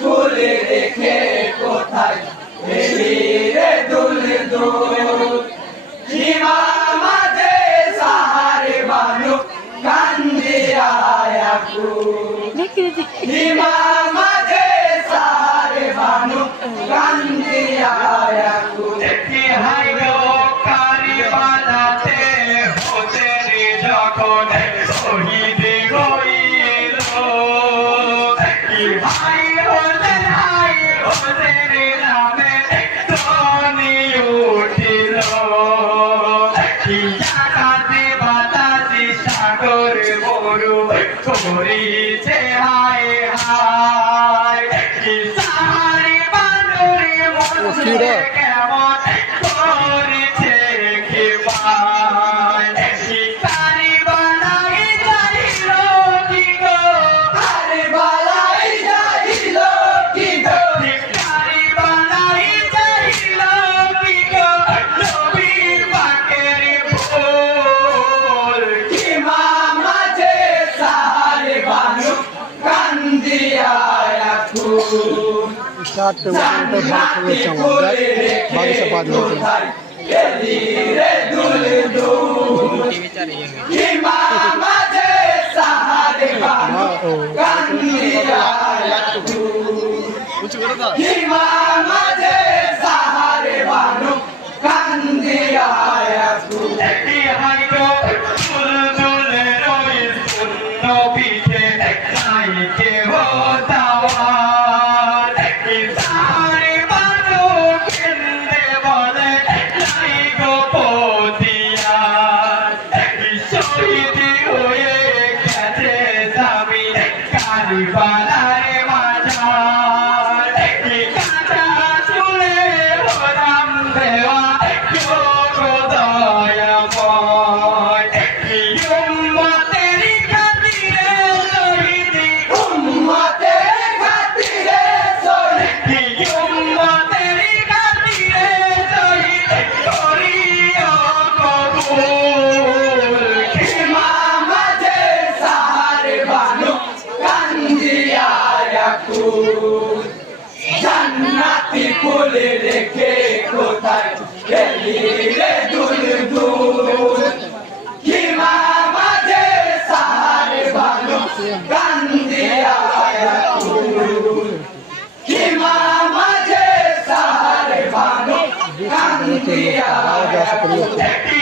ফুল রেখে কোথায়? রে দুল দুল। ইমামাদে সাহারে বানু, কান্দে বানু, কান্দে আয়াকু দেখে হাইলো কারি বানাতে হতে রে যখন শহীদ হই Cue it up. হাঁটতে উঠতে ভালো শুরু হচ্ছে আমাদের বাগিচা পাঁচ হয়েছে পিঠে নাই কেউ glorify Cada dia, cada dia,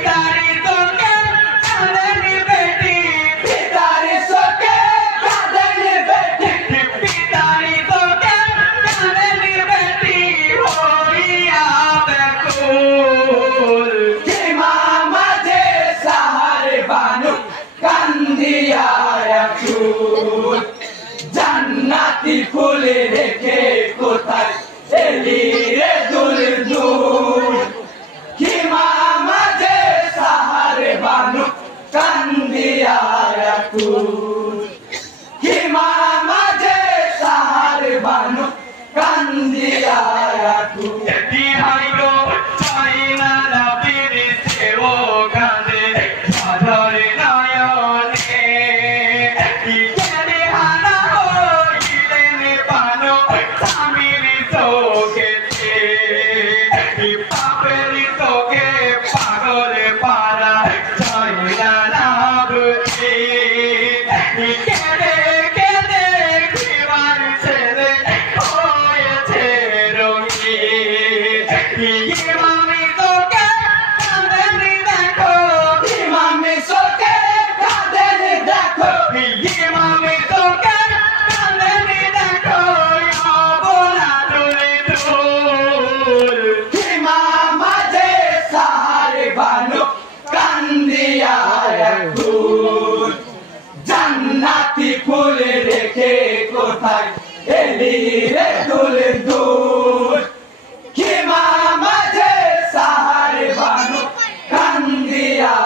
দোলের দোল। কিমা মাঝে সাহারে বানো কান্দিয়া